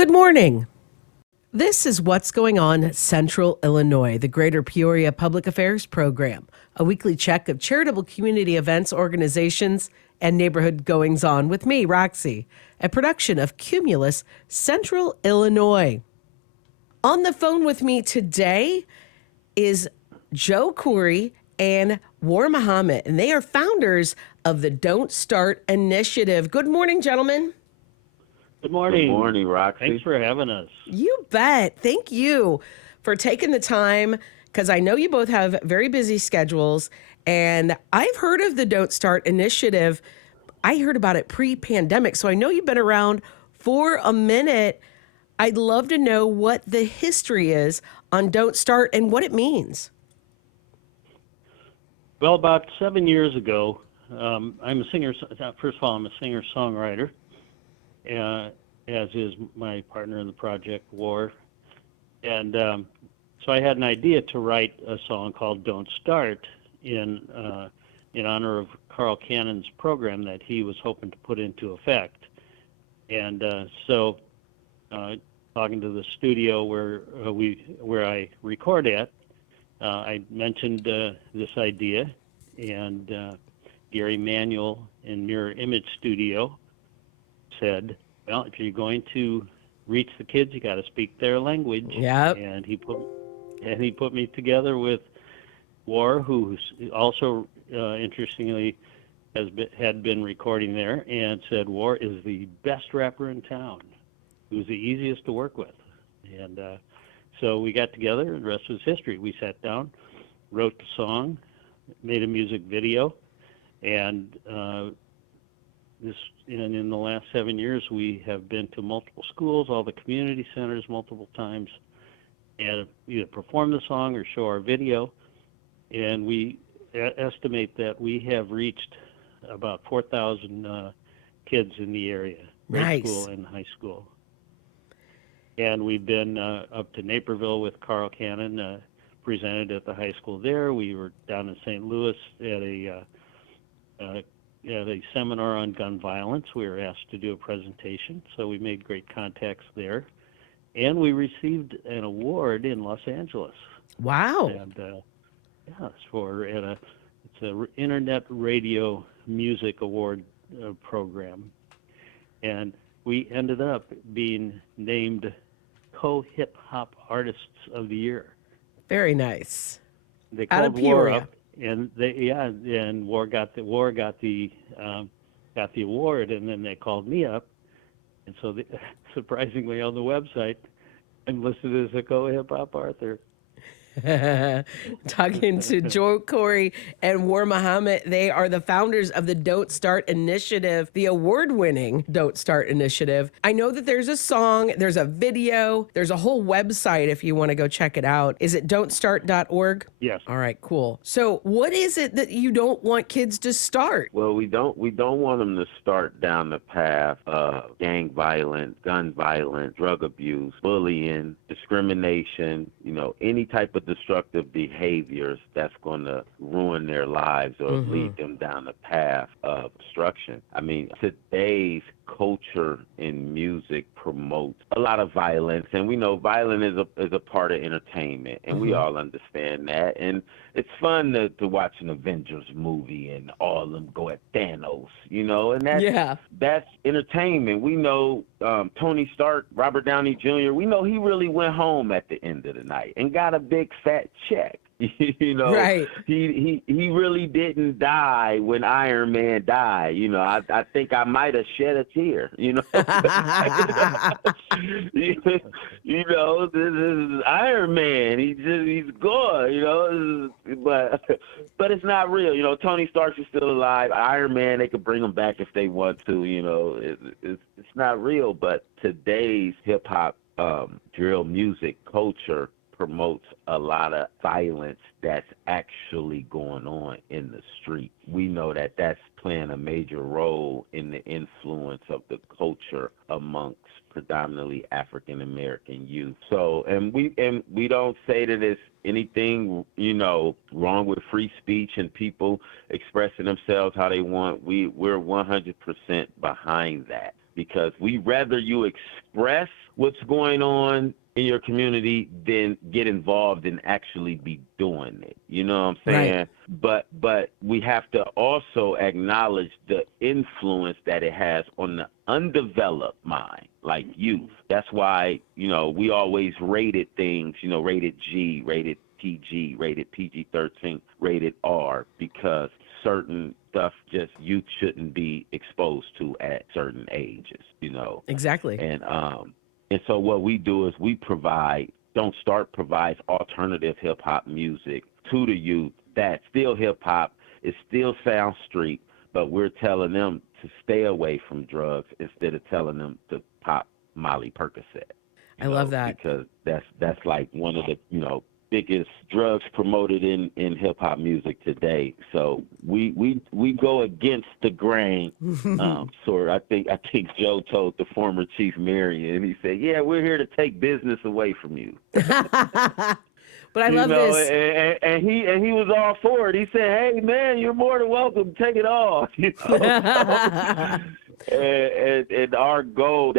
Good morning. This is What's Going On Central Illinois, the Greater Peoria Public Affairs Program, a weekly check of charitable community events, organizations, and neighborhood goings on with me, Roxy, a production of Cumulus Central Illinois. On the phone with me today is Joe Khoury and War Muhammad, and they are founders of the Don't Start Initiative. Good morning, gentlemen. Good morning. Good morning, Roxy. Thanks for having us. You bet. Thank you for taking the time, because I know you both have very busy schedules, and I've heard of the Don't Start Initiative. I heard about it pre-pandemic, so I know you've been around for a minute. I'd love to know what the history is on Don't Start and what it means. Well, about 7 years ago, I'm a singer. First of all, I'm a singer-songwriter, as is my partner in the project, War. And so I had an idea to write a song called Don't Start in honor of Carl Cannon's program that he was hoping to put into effect. And so talking to the studio where I record at, I mentioned this idea, and Gary Manuel in Mirror Image Studio said, well, if you're going to reach the kids, you got to speak their language. Yep. And he put me together with War, who also interestingly had been recording there, and said War is the best rapper in town. He was the easiest to work with, and so we got together, and the rest was history. We sat down, wrote the song, made a music video, and in the last 7 years, we have been to multiple schools, all the community centers, multiple times, and either perform the song or show our video. And we estimate that we have reached about 4,000 kids in the area, Nice. grade school and high school. And we've been up to Naperville with Carl Cannon, presented at the high school there. We were down in St. Louis at a seminar on gun violence. We were asked to do a presentation, so we made great contacts there. And we received an award in Los Angeles. Wow. And it's an Internet Radio Music Award program. And we ended up being named Co-Hip Hop Artists of the Year. Very nice. They Out of called War Peoria. up, and War got the award, and then they called me up, and so surprisingly on the website, I'm listed as a co-hip hop author. Talking to Joe Khoury and War Muhammad. They are the founders of the Don't Start Initiative, the award-winning Don't Start Initiative. I know that there's a song, there's a video, there's a whole website if you want to go check it out. Is it don'tstart.org? Yes. All right, cool. So what is it that you don't want kids to start? Well, we don't want them to start down the path of gang violence, gun violence, drug abuse, bullying, discrimination, any type of destructive behaviors that's going to ruin their lives or lead them down the path of destruction. I mean, today's culture in music promotes a lot of violence, and we know violence is a part of entertainment, and we all understand that. And it's fun to watch an Avengers movie and all of them go at Thanos, and that's entertainment. We know Tony Stark, Robert Downey Jr., we know he really went home at the end of the night and got a big fat check. Right. He really didn't die when Iron Man died. I think I might have shed a tear. This is Iron Man. He's good. But it's not real. Tony Stark is still alive. Iron Man, they could bring him back if they want to. It's not real. But today's hip hop, drill music culture promotes a lot of violence that's actually going on in the street. We know that that's playing a major role in the influence of the culture amongst predominantly African American youth. So, and we don't say that it's anything, wrong with free speech and people expressing themselves how they want. We're 100% behind that. because we rather you express what's going on in your community than get involved and actually be doing it. You know what I'm saying? Right. But we have to also acknowledge the influence that it has on the undeveloped mind, like youth. That's why, we always rated things, rated G, rated PG, rated PG-13, rated R, because certain stuff just youth shouldn't be exposed to at certain ages, Exactly. And so what we do is we Don't Start provides alternative hip hop music to the youth that still hip hop, it still sounds street, but we're telling them to stay away from drugs instead of telling them to pop Molly Percocet. I love that. Because that's like one of the, biggest drugs promoted in hip hop music today. So we go against the grain. I think Joe told the former Chief Marion, he said, "Yeah, we're here to take business away from you." But I love this. And he was all for it. He said, "Hey man, you're more than welcome. Take it all." And our goal,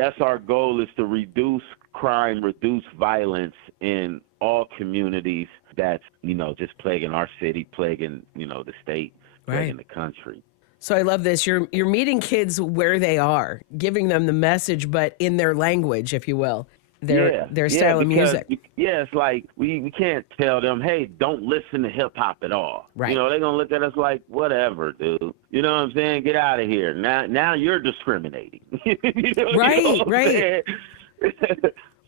is to reduce crime, reduce violence in all communities that's, just plaguing our city, plaguing, the state, plaguing the country. So I love this. You're meeting kids where they are, giving them the message, but in their language, if you will, their style of music. It's like we can't tell them, hey, don't listen to hip hop at all. Right. They're gonna look at us like, whatever, dude. You know what I'm saying? Get out of here. Now you're discriminating. Right.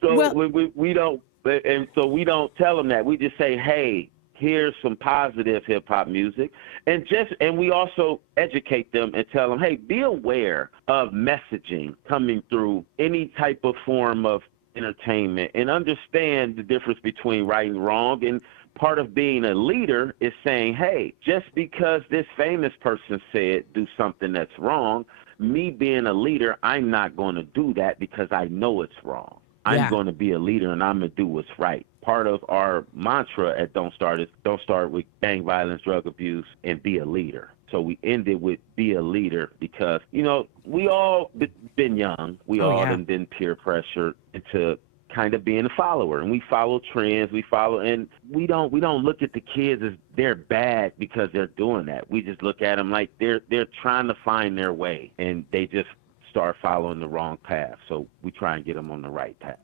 So we don't, and so we don't tell them that. We just say, hey, here's some positive hip hop music, and we also educate them and tell them, hey, be aware of messaging coming through any type of form of entertainment, and understand the difference between right and wrong. And part of being a leader is saying, hey, just because this famous person said do something that's wrong, me being a leader, I'm not going to do that because I know it's wrong. I'm going to be a leader, and I'm going to do what's right. Part of our mantra at Don't Start is don't start with gang violence, drug abuse, and be a leader. So we ended with be a leader because, we all been young. We all have been peer pressured into kind of being a follower, and we follow trends. And we don't look at the kids as they're bad because they're doing that. We just look at them like they're trying to find their way, and they just start following the wrong path. So we try and get them on the right path.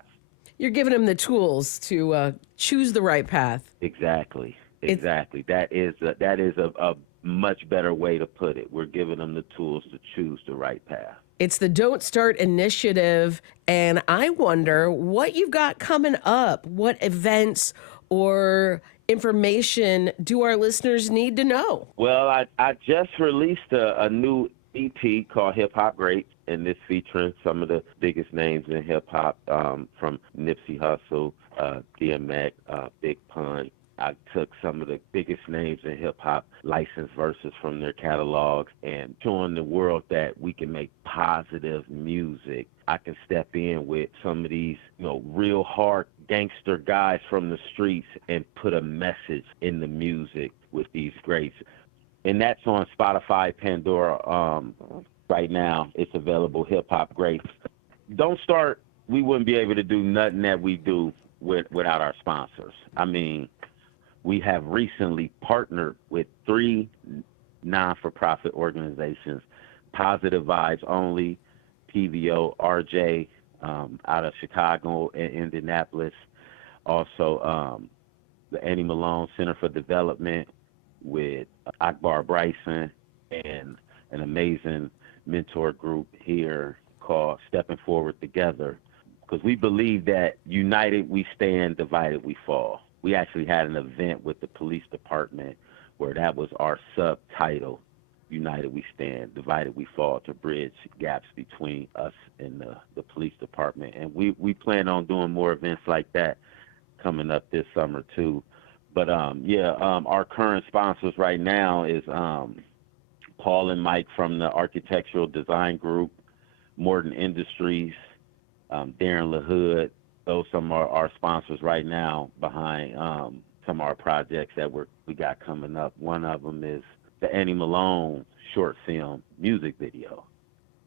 You're giving them the tools to choose the right path. Exactly. That is a much better way to put it. We're giving them the tools to choose the right path. It's the Don't Start initiative, and I wonder what you've got coming up. What events or information do our listeners need to know? Well, I just released a new EP called Hip Hop Greats, and this featuring some of the biggest names in hip hop, from Nipsey Hussle, DMX, Big Pun. I took some of the biggest names in hip hop, licensed verses from their catalogs, and showing the world that we can make positive music. I can step in with some of these, real hard gangster guys from the streets and put a message in the music with these greats. And that's on Spotify, Pandora. Right now, it's available, Hip Hop Greats. Don't Start, we wouldn't be able to do nothing that we do without our sponsors. I mean, we have recently partnered with 3 non-for-profit organizations, Positive Vibes Only, PVO, RJ, out of Chicago and Indianapolis. Also, the Annie Malone Center for Development with Akbar Bryson, and an amazing mentor group here called Stepping Forward Together, because we believe that united we stand, divided we fall. We actually had an event with the police department where that was our subtitle, United we stand, divided we fall, to bridge gaps between us and the police department. And we plan on doing more events like that coming up this summer too. But our current sponsors right now is Paul and Mike from the Architectural Design Group, Morton Industries, Darren LaHood. Those are some of our sponsors right now behind some of our projects that we got coming up. One of them is the Annie Malone short film music video.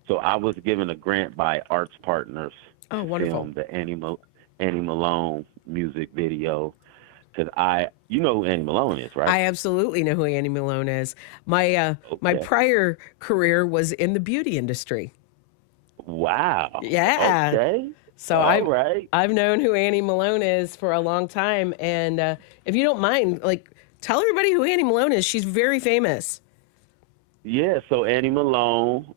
So I was given a grant by Arts Partners Oh, to wonderful. film the Annie Malone music video. Because you know who Annie Malone is, right? I absolutely know who Annie Malone is. My Okay. prior career was in the beauty industry. Wow. Yeah. Okay. So All right. I've known who Annie Malone is for a long time, and if you don't mind, like tell everybody who Annie Malone is. She's very famous. Yeah, so Annie Malone,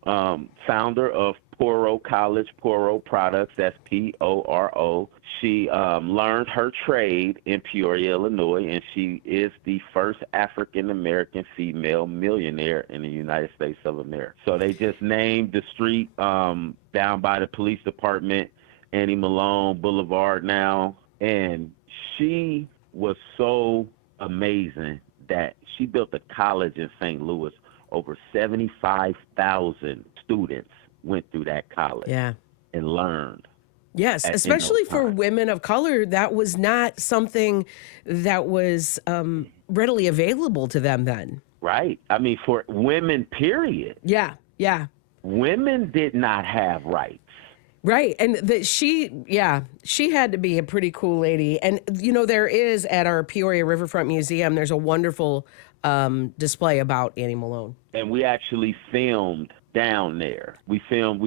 founder of Poro College, Poro Products, that's Poro. She learned her trade in Peoria, Illinois, and she is the first African American female millionaire in the United States of America. So they just named the street down by the police department, Annie Malone Boulevard now, and she was so amazing that she built a college in St. Louis. Over 75,000 students went through that college Yeah. and learned Yes, in those especially for times. women of color, that was not something that was readily available to them then. Right? I mean, for women, period. Yeah, yeah. Women did not have rights. Right. And she had to be a pretty cool lady. And, there is at our Peoria Riverfront Museum, there's a wonderful display about Annie Malone. And we actually filmed down there. We filmed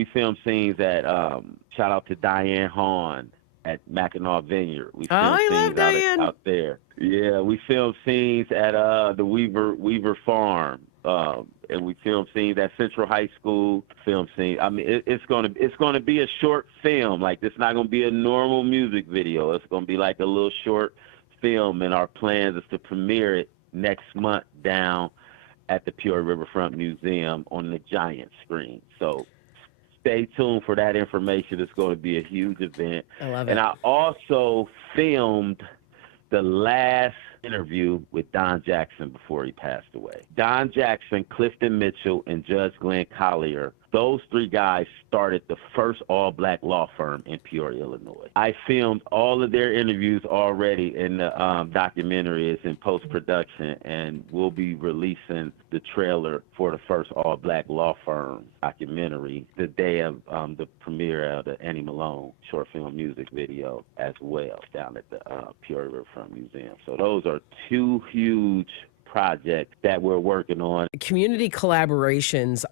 scenes at shout out to Diane Hahn at Mackinac Vineyard. We filmed I love scenes Diane. out there. Yeah, we filmed scenes at the Weaver Farm. And we filmed scenes at Central High School. Film scenes. I mean, it's gonna be a short film. Like, it's not gonna be a normal music video. It's gonna be like a little short film. And our plans is to premiere it next month down at the Peoria Riverfront Museum on the giant screen. So stay tuned for that information. It's going to be a huge event. I love it. And I also filmed the last interview with Don Jackson before he passed away. Don Jackson, Clifton Mitchell, and Judge Glenn Collier, those three guys started the first all-black law firm in Peoria, Illinois. I filmed all of their interviews already, and the documentary is in post-production, and we'll be releasing the trailer for the first all-black law firm documentary the day of the premiere of the Annie Malone short film music video as well down at the Peoria Riverfront Museum. So those are two huge projects that we're working on. Community collaborations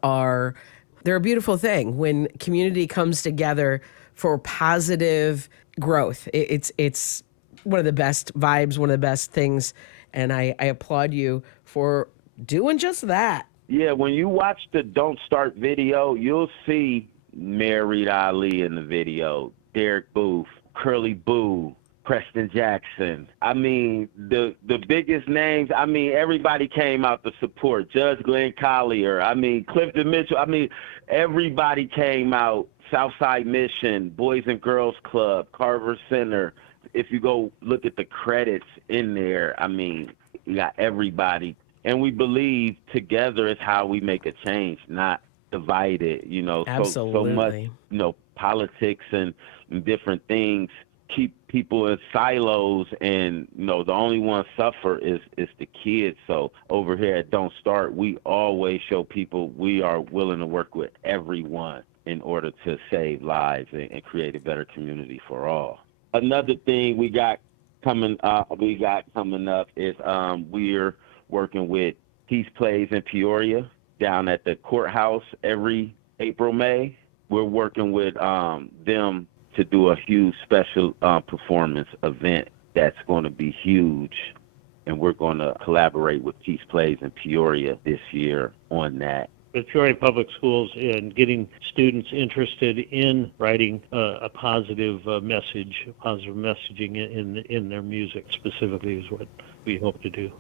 they're a beautiful thing when community comes together for positive growth. It's one of the best vibes, one of the best things, and I applaud you for doing just that. Yeah, when you watch the Don't Start video, you'll see Mayor Reed Ali in the video, Derek Booth, Curly Boo, Preston Jackson. I mean, the biggest names, I mean, everybody came out to support. Judge Glenn Collier, I mean, Clifton Mitchell, I mean, everybody came out. Southside Mission, Boys and Girls Club, Carver Center. If you go look at the credits in there, I mean, you got everybody. And we believe together is how we make a change, not divided, Absolutely. So much, politics and different things keep people in silos, and the only one suffer is the kids. So over here at Don't Start, we always show people we are willing to work with everyone in order to save lives and create a better community for all. Another thing we got coming up is we're working with Peace Plays in Peoria down at the courthouse every April, May. We're working with them to do a huge special performance event that's going to be huge. And we're going to collaborate with Peace Plays in Peoria this year on that. With Peoria Public Schools and getting students interested in writing a positive message, positive messaging in their music specifically is what we hope to do.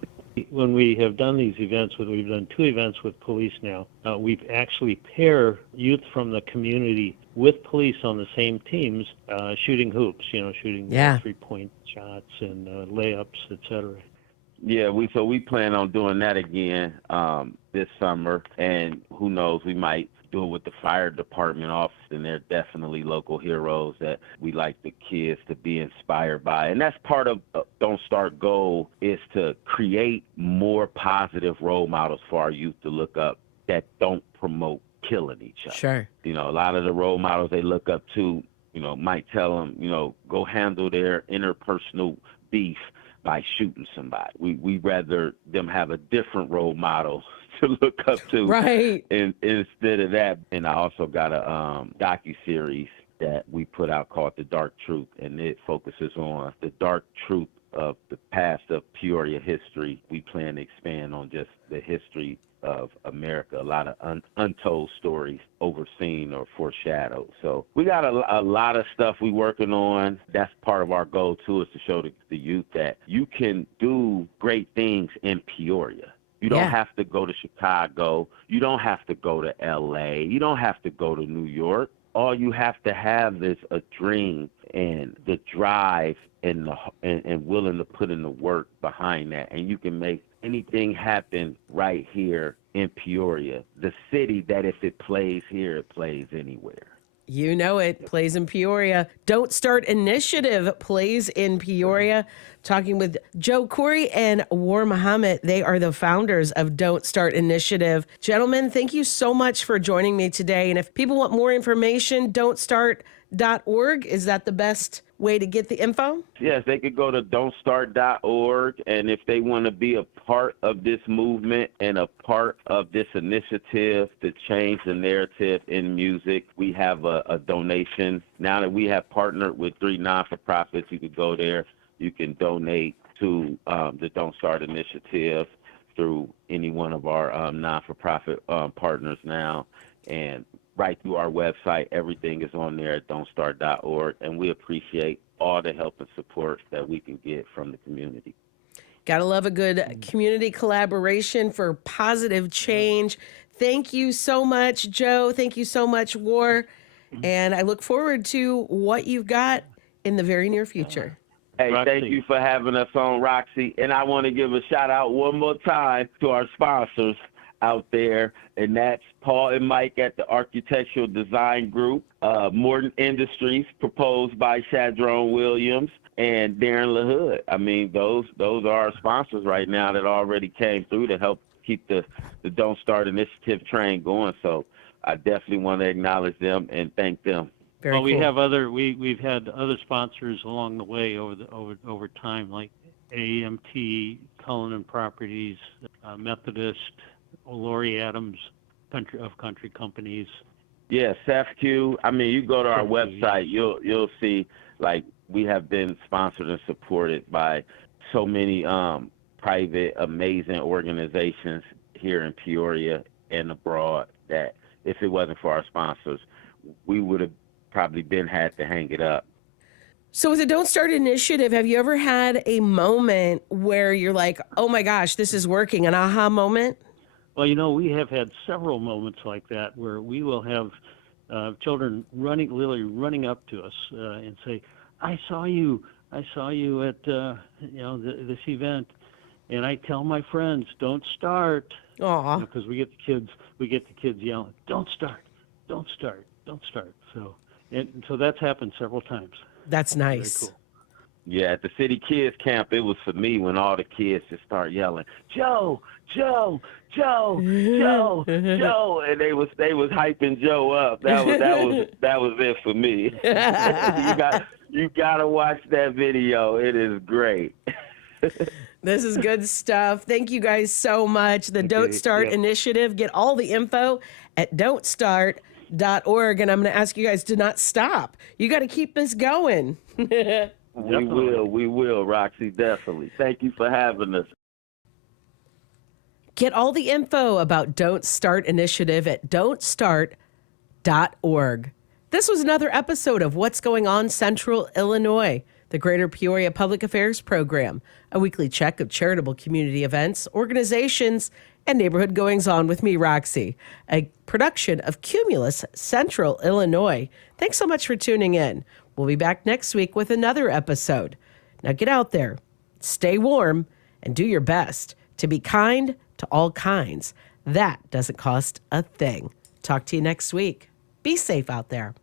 When we have done these events, we've done 2 events with police now, we've actually pair youth from the community with police on the same teams, shooting hoops, shooting 3-point shots and layups, etc. Yeah, we plan on doing that again this summer, and who knows, we might do it with the fire department office, and they're definitely local heroes that we like the kids to be inspired by. And that's part of Don't Start goal, is to create more positive role models for our youth to look up that don't promote killing each other. Sure. You know, a lot of the role models they look up to, you know, might tell them, you know, go handle their interpersonal beef by shooting somebody. We rather them have a different role model to look up to, Right. and instead of that. And I also got a docu-series that we put out called The Dark Truth, and it focuses on the dark truth of the past of Peoria history. We plan to expand on just the history of America, a lot of untold stories overseen or foreshadowed. So we got a lot of stuff we working on. That's part of our goal too, is to show the youth that you can do great things in Peoria. You don't Yeah. have to go to Chicago. You don't have to go to LA. You don't have to go to New York. All you have to have is a dream and the drive and willing to put in the work behind that, and you can make anything happen right here in Peoria, the city that if it plays here, it plays anywhere. You know it. Plays in Peoria. Don't Start Initiative plays in Peoria. Talking with Joe Corey and War Muhammad. They are the founders of Don't Start Initiative. Gentlemen, thank you so much for joining me today. And if people want more information, don'tstart.org. Is that the best way to get the info? Yes, they could go to don'tstart.org, and if they want to be a part of this movement and a part of this initiative to change the narrative in music, we have a donation. Now that we have partnered with 3 non-for-profits, you could go there. You can donate to the Don't Start Initiative through any one of our non-for-profit partners now, and right through our website. Everything is on there at don'tstart.org, and we appreciate all the help and support that we can get from the community. Gotta love a good community collaboration for positive change. Thank you so much, Joe. Thank you so much, War. And I look forward to what you've got in the very near future. Hey, Roxy. Thank you for having us on, Roxy. And I want to give a shout out one more time to our sponsors out there, and that's Paul and Mike at the Architectural Design Group, Morton Industries, proposed by Shadron Williams, and Darren LaHood. I mean, those are our sponsors right now that already came through to help keep the Don't Start Initiative train going. So I definitely want to acknowledge them and thank them. Very Well, we cool. have we've had other sponsors along the way over time, like AMT, Cullinan Properties, Methodist, Lori Adams, Country Companies. Yeah, SEFQ. I mean, you go to our SEFQ, website, you'll see, like, we have been sponsored and supported by so many private, amazing organizations here in Peoria and abroad that if it wasn't for our sponsors, we would have probably had to hang it up. So with the Don't Start Initiative, have you ever had a moment where you're like, oh my gosh, this is working, an aha moment? Well, we have had several moments like that where we will have children literally running up to us and say, "I saw you at this event," and I tell my friends, "Don't start," Aw, because we get the kids yelling, "Don't start, don't start, don't start." So that's happened several times. that's Very nice. cool. Yeah, at the City Kids Camp, it was for me when all the kids just start yelling, "Joe, Joe, Joe, Joe, Joe," and they was hyping Joe up. That was it for me. you gotta watch that video. It is great. This is good stuff. Thank you guys so much. The Don't Start yep. Initiative. Get all the info at don'tstart.org. And I'm going to ask you guys to not stop. You got to keep this going. We will, Roxy, definitely. Thank you for having us. Get all the info about Don't Start Initiative at don'tstart.org. This was another episode of What's Going On Central Illinois, the Greater Peoria Public Affairs Program, a weekly check of charitable community events, organizations, and neighborhood goings-on with me, Roxy, a production of Cumulus Central Illinois. Thanks so much for tuning in. We'll be back next week with another episode. Now get out there, stay warm, and do your best to be kind to all kinds. That doesn't cost a thing. Talk to you next week. Be safe out there.